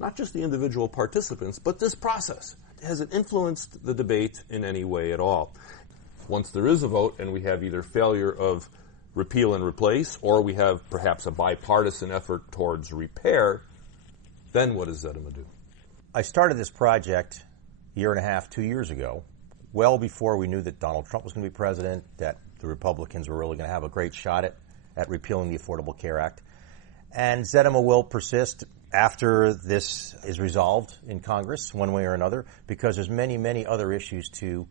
not just the individual participants, but this process. Has it influenced the debate in any way at all? Once there is a vote and we have either failure of repeal and replace, or we have perhaps a bipartisan effort towards repair, then what does Zetema do? I started this project a year and a half, 2 years ago, well before we knew that Donald Trump was going to be president, that the Republicans were really going to have a great shot at repealing the Affordable Care Act. And Zetema will persist after this is resolved in Congress one way or another, because there's many, many other issues to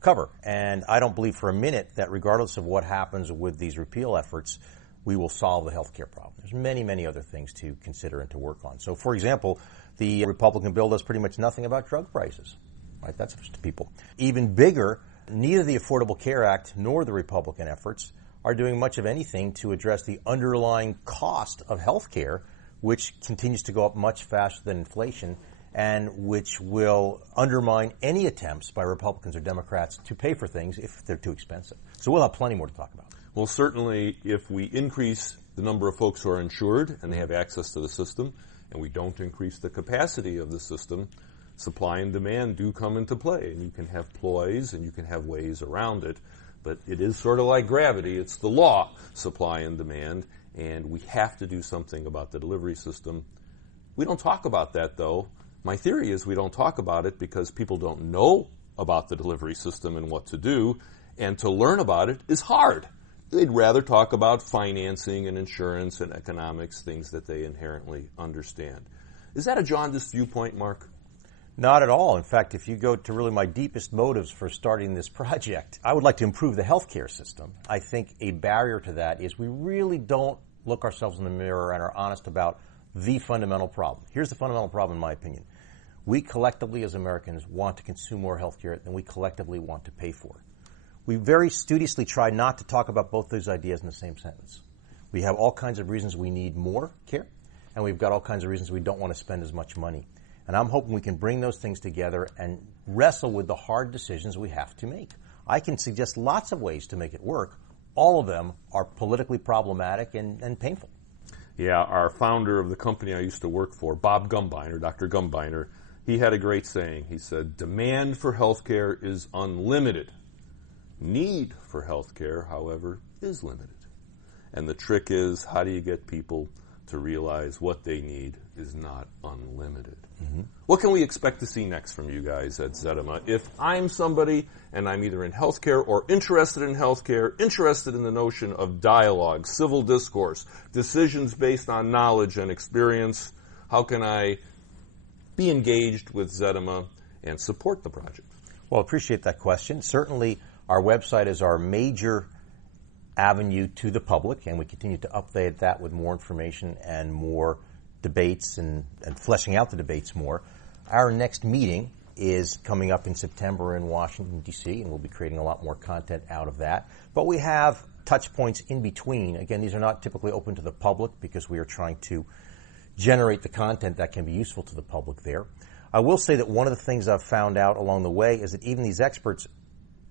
cover. And I don't believe for a minute that regardless of what happens with these repeal efforts, we will solve the health care problem. There's many, many other things to consider and to work on. So, for example, the Republican bill does pretty much nothing about drug prices. Right? That's interesting to people. Even bigger, neither the Affordable Care Act nor the Republican efforts are doing much of anything to address the underlying cost of health care, which continues to go up much faster than inflation, and which will undermine any attempts by Republicans or Democrats to pay for things if they're too expensive. So we'll have plenty more to talk about. Well, certainly if we increase the number of folks who are insured and they have access to the system, and we don't increase the capacity of the system, supply and demand do come into play. And you can have ploys and you can have ways around it. But it is sort of like gravity. It's the law, supply and demand, and we have to do something about the delivery system. We don't talk about that, though. My theory is we don't talk about it because people don't know about the delivery system and what to do, and to learn about it is hard. They'd rather talk about financing and insurance and economics, things that they inherently understand. Is that a jaundiced viewpoint, Mark? Not at all. In fact, if you go to really my deepest motives for starting this project, I would like to improve the healthcare system. I think a barrier to that is we really don't look ourselves in the mirror and are honest about the fundamental problem. Here's the fundamental problem, in my opinion. We collectively, as Americans, want to consume more healthcare than we collectively want to pay for. We very studiously try not to talk about both those ideas in the same sentence. We have all kinds of reasons we need more care, and we've got all kinds of reasons we don't want to spend as much money. And I'm hoping we can bring those things together and wrestle with the hard decisions we have to make. I can suggest lots of ways to make it work. All of them are politically problematic and painful. Yeah, our founder of the company I used to work for, Bob Gumbiner, Dr. Gumbiner, he had a great saying. He said, demand for health care is unlimited. Need for health care, however, is limited. And the trick is, how do you get people to realize what they need is not unlimited? Mm-hmm. What can we expect to see next from you guys at Zetema? If I'm somebody and I'm either in healthcare or interested in healthcare, interested in the notion of dialogue, civil discourse, decisions based on knowledge and experience, how can I be engaged with Zetema and support the project? Well, I appreciate that question. Certainly, our website is our major avenue to the public, and we continue to update that with more information and more debates and fleshing out the debates more. Our next meeting is coming up in September in Washington, D.C., and we'll be creating a lot more content out of that. But we have touch points in between. Again, these are not typically open to the public because we are trying to generate the content that can be useful to the public there. I will say that one of the things I've found out along the way is that even these experts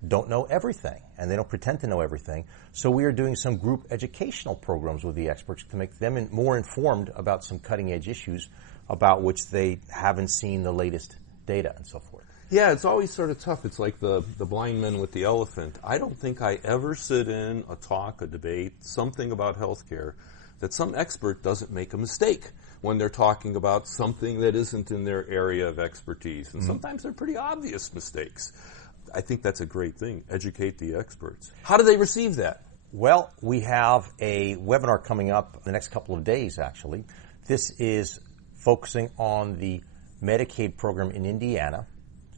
don't know everything, and they don't pretend to know everything. So we are doing some group educational programs with the experts to make them more informed about some cutting-edge issues about which they haven't seen the latest data and so forth. Yeah, it's always sort of tough. It's like the blind man with the elephant. I don't think I ever sit in a talk, a debate, something about healthcare, that some expert doesn't make a mistake when they're talking about something that isn't in their area of expertise. And sometimes they're pretty obvious mistakes. I think that's a great thing. Educate the experts. How do they receive that? Well, we have a webinar coming up in the next couple of days, actually. This is focusing on the Medicaid program in Indiana,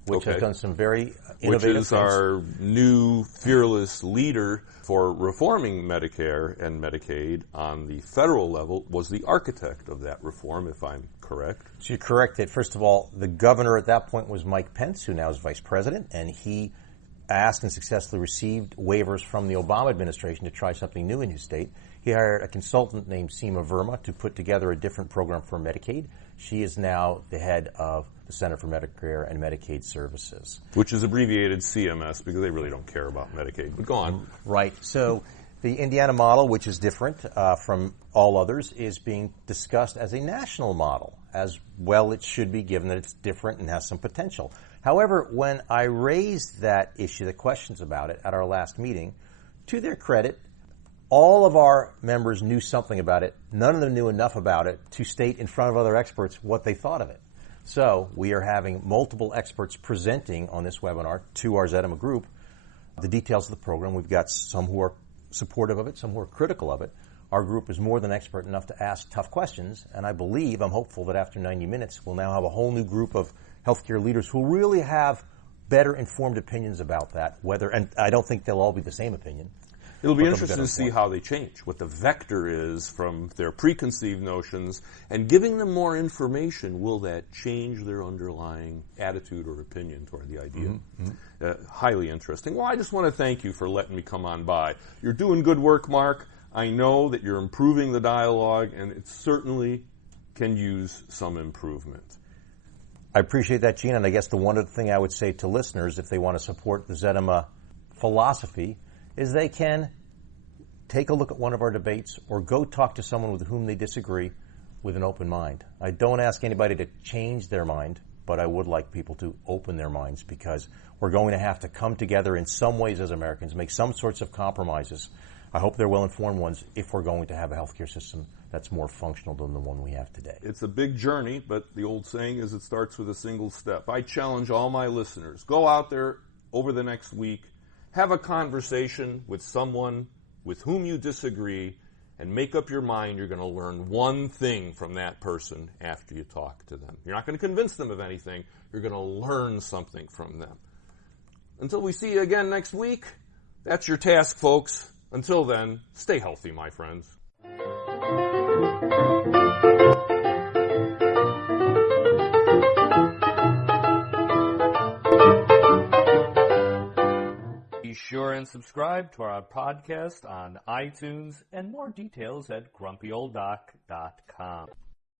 which has done some very innovative things. Which is our new fearless leader for reforming Medicare and Medicaid on the federal level, was the architect of that reform, if I'm correct. So you're correct that, first of all, the governor at that point was Mike Pence, who now is vice president, and he asked and successfully received waivers from the Obama administration to try something new in his state. He hired a consultant named Seema Verma to put together a different program for Medicaid. She is now the head of the Center for Medicare and Medicaid Services. Which is abbreviated CMS because they really don't care about Medicaid. But go on. Right. So The Indiana model, which is different from all others, is being discussed as a national model. As well it should be, given that it's different and has some potential. However, when I raised that issue, the questions about it at our last meeting, to their credit, all of our members knew something about it. None of them knew enough about it to state in front of other experts what they thought of it. So we are having multiple experts presenting on this webinar to our Zetema group the details of the program. We've got some who are supportive of it, some who are critical of it. Our group is more than expert enough to ask tough questions, and I'm hopeful that after 90 minutes, we'll now have a whole new group of healthcare leaders who really have better informed opinions about that, and I don't think they'll all be the same opinion. It'll be interesting to see how they change, what the vector is from their preconceived notions, and giving them more information, will that change their underlying attitude or opinion toward the idea? Highly interesting. Well, I just want to thank you for letting me come on by. You're doing good work, Mark. I know that you're improving the dialogue, and it certainly can use some improvement. I appreciate that, Gene, and I guess the one other thing I would say to listeners, if they want to support the Zetema philosophy, is they can take a look at one of our debates or go talk to someone with whom they disagree with an open mind. I don't ask anybody to change their mind, but I would like people to open their minds, because we're going to have to come together in some ways as Americans, make some sorts of compromises. I hope they're well-informed ones if we're going to have a healthcare system that's more functional than the one we have today. It's a big journey, but the old saying is it starts with a single step. I challenge all my listeners, go out there over the next week, have a conversation with someone with whom you disagree, and make up your mind you're going to learn one thing from that person after you talk to them. You're not going to convince them of anything. You're going to learn something from them. Until we see you again next week, that's your task, folks. Until then, stay healthy, my friends. Be sure and subscribe to our podcast on iTunes, and more details at grumpyolddoc.com.